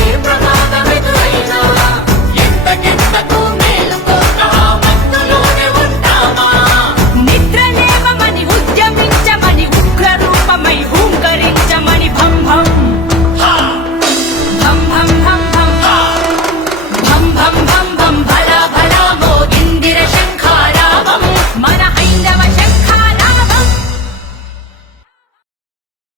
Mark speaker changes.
Speaker 1: ఏ ప్రమాదమితులైనా